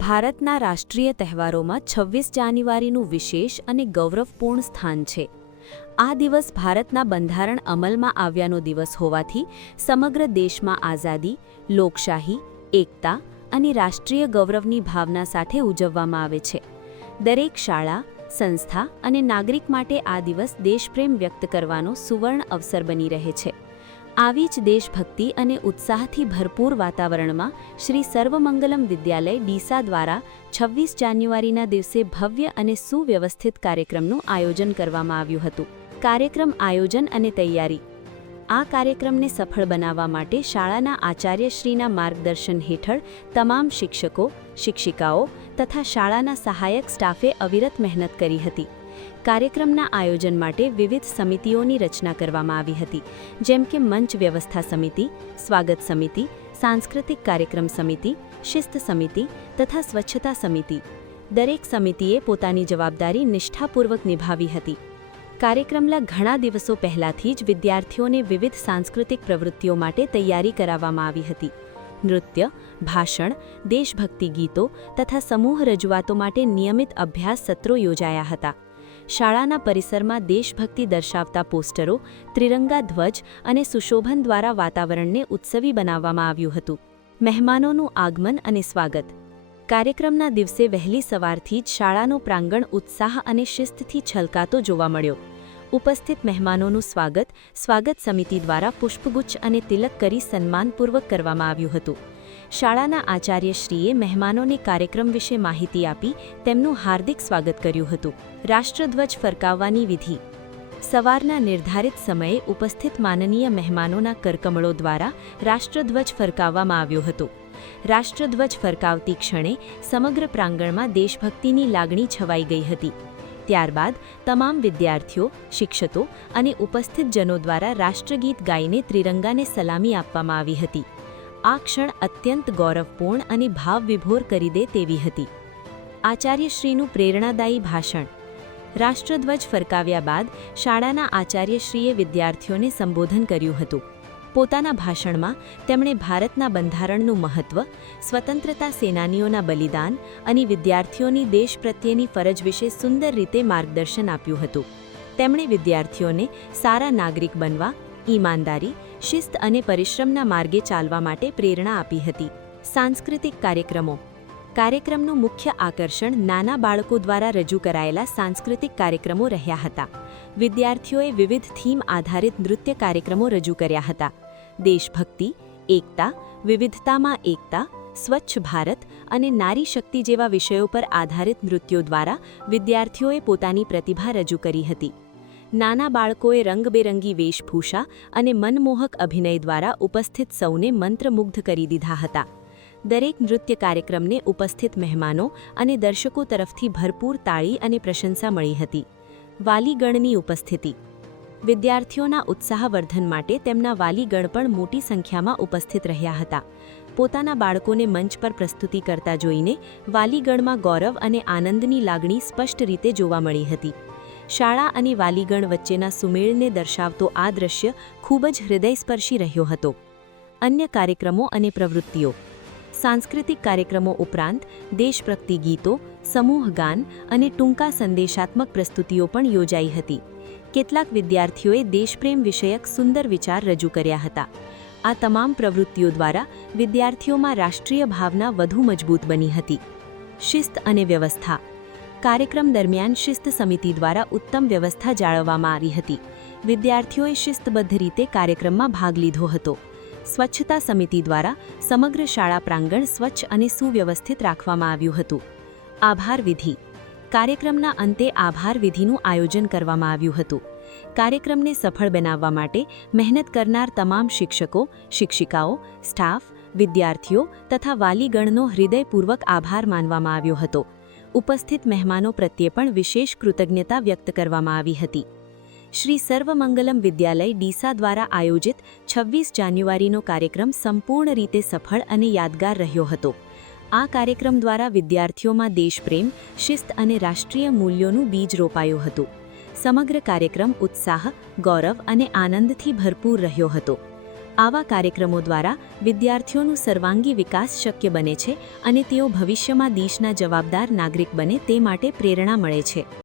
ભારતના રાષ્ટ્રીય તહેવારોમાં 26 જાન્યુઆરીનું વિશેષ અને ગૌરવપૂર્ણ સ્થાન છે. આ દિવસ ભારતના બંધારણ અમલમાં આવ્યાનો દિવસ હોવાથી સમગ્ર દેશમાં આઝાદી, લોકશાહી, એકતા અને રાષ્ટ્રીય ગૌરવની ભાવના સાથે ઉજવવામાં આવે છે. દરેક શાળા, સંસ્થા અને નાગરિક માટે આ દિવસ દેશપ્રેમ વ્યક્ત કરવાનો સુવર્ણ અવસર બની રહે છે. આવી જ દેશભક્તિ અને ઉત્સાહથી ભરપૂર વાતાવરણમાં શ્રી સર્વમંગલમ વિદ્યાલય ડીસા દ્વારા 26 જાન્યુઆરીના દિવસે ભવ્ય અને સુવ્યવસ્થિત કાર્યક્રમનું આયોજન કરવામાં આવ્યું હતું. કાર્યક્રમ આયોજન અને તૈયારી. આ કાર્યક્રમને સફળ બનાવવા માટે શાળાના આચાર્યશ્રીના માર્ગદર્શન હેઠળ તમામ શિક્ષકો, શિક્ષિકાઓ તથા શાળાના સહાયક સ્ટાફે અવિરત મહેનત કરી હતી. કાર્યક્રમના આયોજન માટે વિવિધ સમિતિઓની રચના કરવામાં આવી હતી, જેમ કે મંચ વ્યવસ્થા સમિતિ, સ્વાગત સમિતિ, સાંસ્કૃતિક કાર્યક્રમ સમિતિ, શિસ્ત સમિતિ તથા સ્વચ્છતા સમિતિ. દરેક સમિતિએ પોતાની જવાબદારી નિષ્ઠાપૂર્વક નિભાવી હતી. કાર્યક્રમના ઘણા દિવસો પહેલાથી જ વિદ્યાર્થીઓને વિવિધ સાંસ્કૃતિક પ્રવૃત્તિઓ માટે તૈયારી કરાવવામાં આવી હતી. નૃત્ય, ભાષણ, દેશભક્તિ ગીતો તથા સમૂહ રજૂઆતો માટે નિયમિત અભ્યાસ સત્રો યોજાયા હતા. શાળાના પરિસરમાં દેશભક્તિ દર્શાવતા પોસ્ટરો, ત્રિરંગા ધ્વજ અને સુશોભન દ્વારા વાતાવરણને ઉત્સવી બનાવવામાં આવ્યું હતું. મહેમાનોનું આગમન અને સ્વાગત. કાર્યક્રમના દિવસે વહેલી સવારથી જ શાળાનો પ્રાંગણ ઉત્સાહ અને શિસ્તથી છલકાતો જોવા મળ્યો. ઉપસ્થિત મહેમાનોનું સ્વાગત સમિતિ દ્વારા પુષ્પગુચ્છ અને તિલક કરી સન્માનપૂર્વક કરવામાં આવ્યું હતું. શાળાના આચાર્યશ્રીએ મહેમાનોને કાર્યક્રમ વિશે માહિતી આપી તેમનું હાર્દિક સ્વાગત કર્યું હતું. રાષ્ટ્રધ્વજ ફરકાવવાની વિધિ. સવારના નિર્ધારિત સમયે ઉપસ્થિત માનનીય મહેમાનોના કરકમળો દ્વારા રાષ્ટ્રધ્વજ ફરકાવવામાં આવ્યો હતો. રાષ્ટ્રધ્વજ ફરકાવતી ક્ષણે સમગ્ર પ્રાંગણમાં દેશભક્તિની લાગણી છવાઈ ગઈ હતી. ત્યારબાદ તમામ વિદ્યાર્થીઓ, શિક્ષકો અને ઉપસ્થિત જનો દ્વારા રાષ્ટ્રગીત ગાઈને ત્રિરંગાને સલામી આપવામાં આવી હતી. આ ક્ષણ અત્યંત ગૌરવપૂર્ણ અને ભાવવિભોર કરી દે તેવી હતી. આચાર્યશ્રીનું પ્રેરણાદાયી ભાષણ. રાષ્ટ્રધ્વજ ફરકાવ્યા બાદ શાળાના આચાર્યશ્રીએ વિદ્યાર્થીઓને સંબોધન કર્યું હતું. પોતાના ભાષણમાં તેમણે ભારતના બંધારણનું મહત્વ, સ્વતંત્રતા સેનાનીઓના બલિદાન અને વિદ્યાર્થીઓની દેશ પ્રત્યેની ફરજ વિશે સુંદર રીતે માર્ગદર્શન આપ્યું હતું. તેમણે વિદ્યાર્થીઓને સારા નાગરિક બનવા, ઈમાનદારી, શિસ્ત અને પરિશ્રમના માર્ગે ચાલવા માટે પ્રેરણા આપી હતી. સાંસ્કૃતિક કાર્યક્રમો. કાર્યક્રમનું મુખ્ય આકર્ષણ નાના બાળકો દ્વારા રજૂ કરાયેલા સાંસ્કૃતિક કાર્યક્રમો રહ્યા હતા. વિદ્યાર્થીઓએ વિવિધ થીમ આધારિત નૃત્ય કાર્યક્રમો રજૂ કર્યા હતા. દેશભક્તિ, એકતા, વિવિધતામાં એકતા, સ્વચ્છ ભારત અને નારી શક્તિ જેવા વિષયો પર આધારિત નૃત્યો દ્વારા વિદ્યાર્થીઓએ પોતાની પ્રતિભા રજૂ કરી હતી. નાના બાળકોએ રંગબેરંગી વેશભૂષા અને મનમોહક અભિનય દ્વારા ઉપસ્થિત સૌને મંત્રમુગ્ધ કરી દીધા હતા. દરેક નૃત્ય કાર્યક્રમને ઉપસ્થિત મહેમાનો અને દર્શકો તરફથી ભરપૂર તાળી અને પ્રશંસા મળી હતી. વાલીગણની ઉપસ્થિતિ. વિદ્યાર્થીઓના ઉત્સાહવર્ધન માટે તેમના વાલીગણ પણ મોટી સંખ્યામાં ઉપસ્થિત રહ્યા હતા. પોતાના બાળકોને મંચ પર પ્રસ્તુતિ કરતા જોઈને વાલીગણમાં ગૌરવ અને આનંદની લાગણી સ્પષ્ટ રીતે જોવા મળી હતી. શાળા અને વાલીગણ વચ્ચેના સુમેળને દર્શાવતો આ દ્રશ્ય ખૂબ જ હૃદયસ્પર્શી રહ્યો હતો. અન્ય કાર્યક્રમો અને પ્રવૃત્તિઓ. સાંસ્કૃતિક કાર્યક્રમો ઉપરાંત દેશભક્તિ ગીતો, સમૂહ ગાન અને ટૂંકા સંદેશાત્મક પ્રસ્તુતિઓ પણ યોજાઈ હતી. કેટલાક વિદ્યાર્થીઓએ દેશપ્રેમ વિષયક સુંદર વિચાર રજૂ કર્યા હતા. આ તમામ પ્રવૃત્તિઓ દ્વારા વિદ્યાર્થીઓમાં રાષ્ટ્રીય ભાવના વધુ મજબૂત બની હતી. શિસ્ત અને વ્યવસ્થા. કાર્યક્રમ દરમિયાન શિસ્ત સમિતિ દ્વારા ઉત્તમ વ્યવસ્થા જાળવવામાં આવી હતી. વિદ્યાર્થીઓએ શિસ્તબદ્ધ રીતે કાર્યક્રમમાં ભાગ લીધો હતો. સ્વચ્છતા સમિતિ દ્વારા સમગ્ર શાળા પ્રાંગણ સ્વચ્છ અને સુવ્યવસ્થિત રાખવામાં આવ્યું હતું. આભાર વિધિ. કાર્યક્રમના અંતે આભાર વિધિનું આયોજન કરવામાં આવ્યું હતું. કાર્યક્રમને સફળ બનાવવા માટે મહેનત કરનાર તમામ શિક્ષકો, શિક્ષિકાઓ, સ્ટાફ, વિદ્યાર્થીઓ તથા વાલીગણનો હૃદયપૂર્વક આભાર માનવામાં આવ્યો હતો. ઉપસ્થિત મહેમાનો પ્રત્યે પણ વિશેષ કૃતજ્ઞતા વ્યક્ત કરવામાં આવી હતી. શ્રી સર્વમંગલમ વિદ્યાલય ડીસા દ્વારા આયોજિત 26 જાન્યુઆરીનો કાર્યક્રમ સંપૂર્ણ રીતે સફળ અને યાદગાર રહ્યો હતો. આ કાર્યક્રમ દ્વારા વિદ્યાર્થીઓમાં દેશપ્રેમ, શિસ્ત અને રાષ્ટ્રીય મૂલ્યોનું બીજ રોપાયું હતું. સમગ્ર કાર્યક્રમ ઉત્સાહ, ગૌરવ અને આનંદથી ભરપૂર રહ્યો હતો. આવા કાર્યક્રમો દ્વારા વિદ્યાર્થીઓનું સર્વાંગી વિકાસ શક્ય બને છે અને તેઓ ભવિષ્યમાં દેશના જવાબદાર નાગરિક બને તે માટે પ્રેરણા મળે છે.